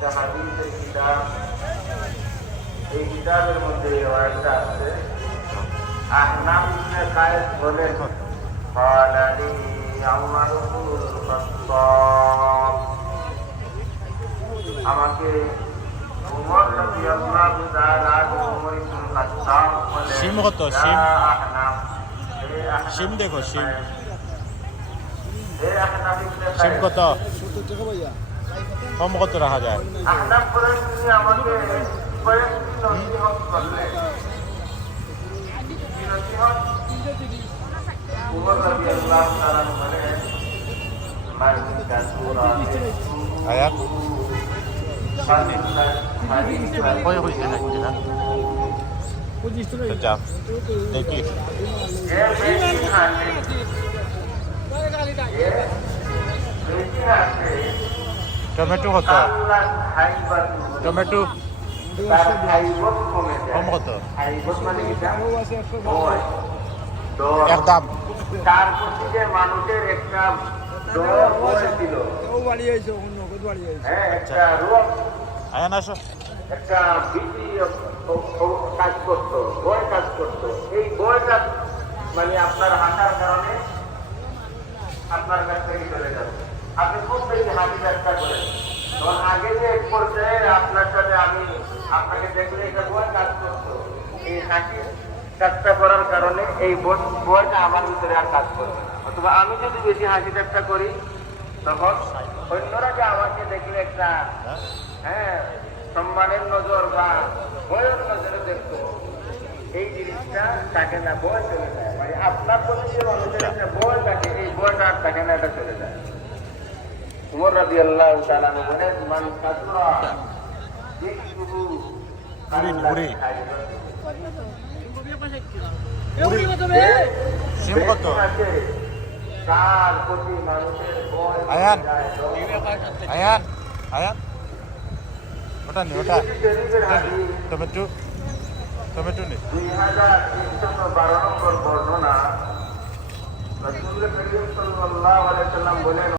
একটা হাদিসের কিতাব, এই কিতাবের মধ্যে রিওয়ায়াতটা আছে। আহনাফ ইবনে কায়েস বলেন, قال لي عمر بن الخطاب, আমাকে উমর রাদিয়াল্লাহু তাআলা উমর ইবনে খাত্তাব বলেন, সিম কত সিম? আহনাফ, সিম দেখো সিম। আহনাফ ইবনে সিম কায়েস, কত? কম কত রাখা যায়? আহনাফ বলেন, তিনি আমাকে কয়েকটি নসিহত করলেন। কি নসিহত? উমর রাদিয়াল্লাহু তাআলা বলেন, মান কাসুরা আয়াত ফালিল্লাহি কই হইছে না কিনা? তো যাও দেখি। টমেটো কত? টমেটো কম কত? একদম তার প্রতি যে মানুষের একটা ছিল, একটা রোগ, আয়ান আসো। একটা ভীতি কাজ করতো, ভয় কাজ করতো। এই ভয়টা মানে আপনার হাঁটার কারণে আপনার কাছ থেকে চলে যাবে। আপনি খুব বেশি হাঁটি চেষ্টা করেন, তখন আগে যে এক পর্যায়ে আপনার সাথে আমি আপনাকে দেখলে এটা ভয় কাজ করতো, এই হাঁটি চেষ্টা করার কারণে এই ভয়টা আমার ভিতরে আর কাজ করবে না। অথবা আমি যদি বেশি হাসি চেষ্টা করি, তখন অন্যরা যে আমাকে দেখলে একটা সম্মানের নজর বা ভয়ের নজরে দেখতো, এই জিনিসটা থাকে না, ভয় চলে যায়। মানে আপনার প্রতি যে মানুষের একটা ভয় থাকে, এই ভয়টা আর থাকে না, এটা চলে যায়। উমর রাদিয়াল্লাহু তাআলা বলেন, মান কাসুরা যিকরুহু মুড়ি সিম কত? তার প্রতি মানুষের ভয় আয়ান আয়ান আয়ান ওটা নে ওটা টমেটো টমেটো নে। 2312 নম্বর বর্ণনা, রাসূল করিম সাল্লাল্লাহু আলাইহি ওয়াসাল্লাম বলেন,